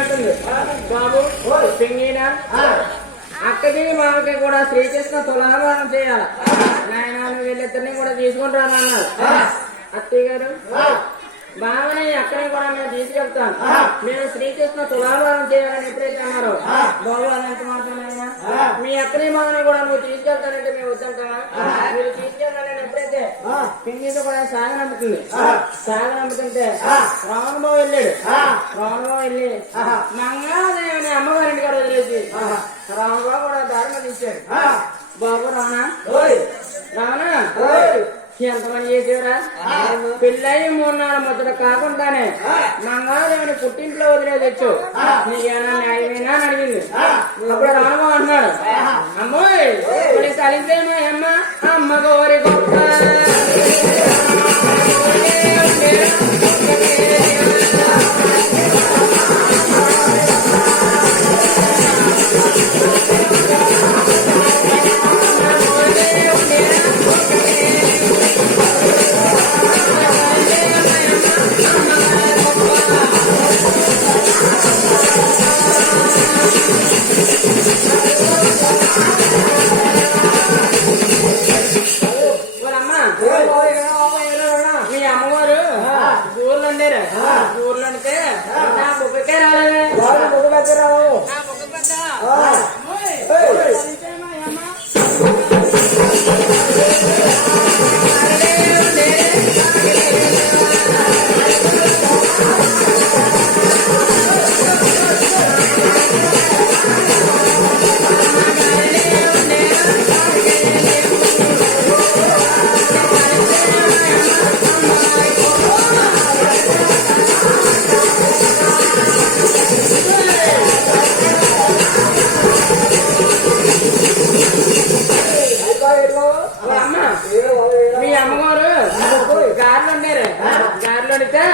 అంటుంది బాబు పింగినా అక్కకి మామకి కూడా శ్రీకృష్ణ తులాభారం చేయాలి. నాయన వీళ్ళిద్దరిని కూడా తీసుకుంటాను అన్నారు. అత్తయ్య గారు బావని అక్కడిని కూడా మేము తీసుకెళ్తాను. మేము శ్రీకృష్ణ తులాభారం చేయాలని ఎప్పుడైతే అన్నారు బాబు అదంత మాత్రమేనా మీ అక్కని బావని కూడా నువ్వు తీసుకెళ్తానంటే మేము వద్దంటావా? మీరు తీసుకెళ్తానని ఎప్పుడైతే పింగితో కూడా సాగనంపుతుంది. సాగనంపుతుంటే రావణబాబు వెళ్ళాడు. రావణబాబు వెళ్ళి మంగళదేవిని అమ్మవారింటి గారు వదిలేసి రావణబాబు కూడా దారిలో తీశాడు. బాబు రావణ రావణ ఎంతమంది చేసేవరా? పెళ్ళయి 3 నాలుగు ముద్దలు కాకుండానే మంగళదేవిని పుట్టింట్లో వదిలేదొచ్చు నీకేనా న్యాయమేనా అని అడిగింది. అప్పుడు రామబాబు అంటున్నాడు అమ్మోయ్ ఇప్పుడు కలిసేమో అమ్మ అమ్మ గోరి గొప్ప గారెలు వండారు. గారెలు వండితే